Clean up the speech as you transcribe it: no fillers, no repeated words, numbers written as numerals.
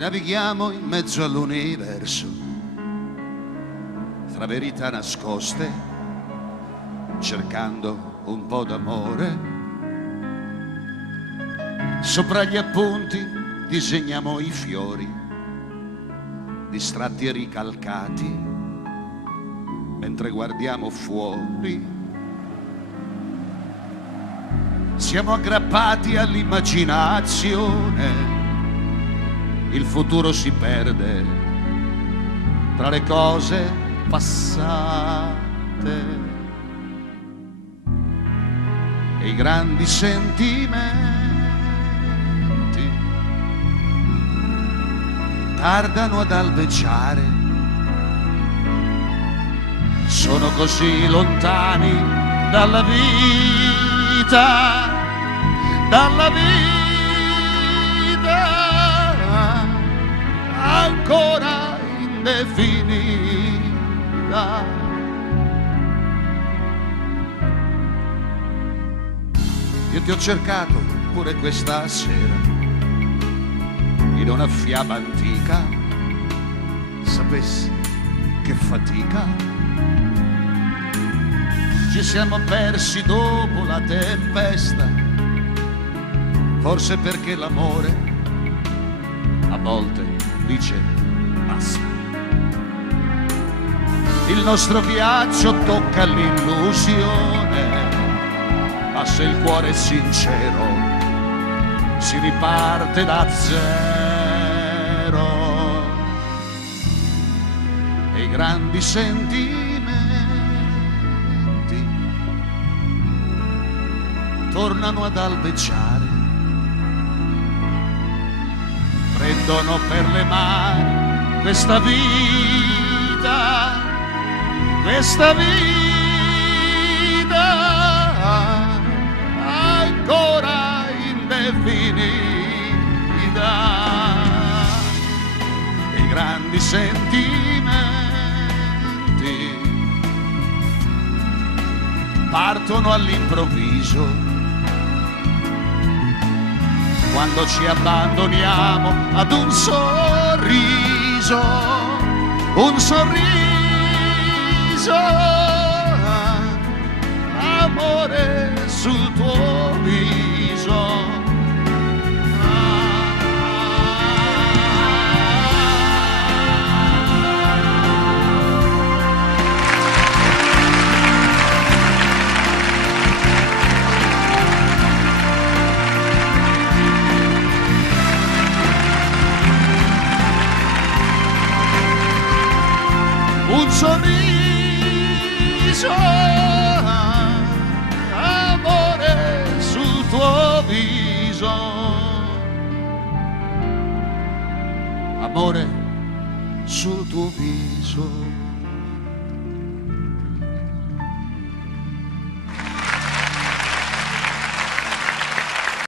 navighiamo in mezzo all'universo, tra verità nascoste, cercando un po' d'amore. Sopra gli appunti disegniamo i fiori, distratti e ricalcati, mentre guardiamo fuori. Siamo aggrappati all'immaginazione, il futuro si perde tra le cose passate e i grandi sentimenti tardano ad albeggiare, sono così lontani dalla vita, dalla vita ancora indefinita. Io ti ho cercato pure questa sera in una fiaba antica, sapessi che fatica. Ci siamo persi dopo la tempesta, forse perché l'amore a volte dice basta. Il nostro viaggio tocca l'illusione, ma se il cuore è sincero si riparte da zero e i grandi sentimenti tornano ad albeggiare, prendono per le mani questa vita, questa vita ancora indefinita. I grandi sentimenti partono all'improvviso quando ci abbandoniamo ad un sorriso, un sorriso, amore sul tuo viso. Un sorriso, amore sul tuo viso, amore sul tuo viso.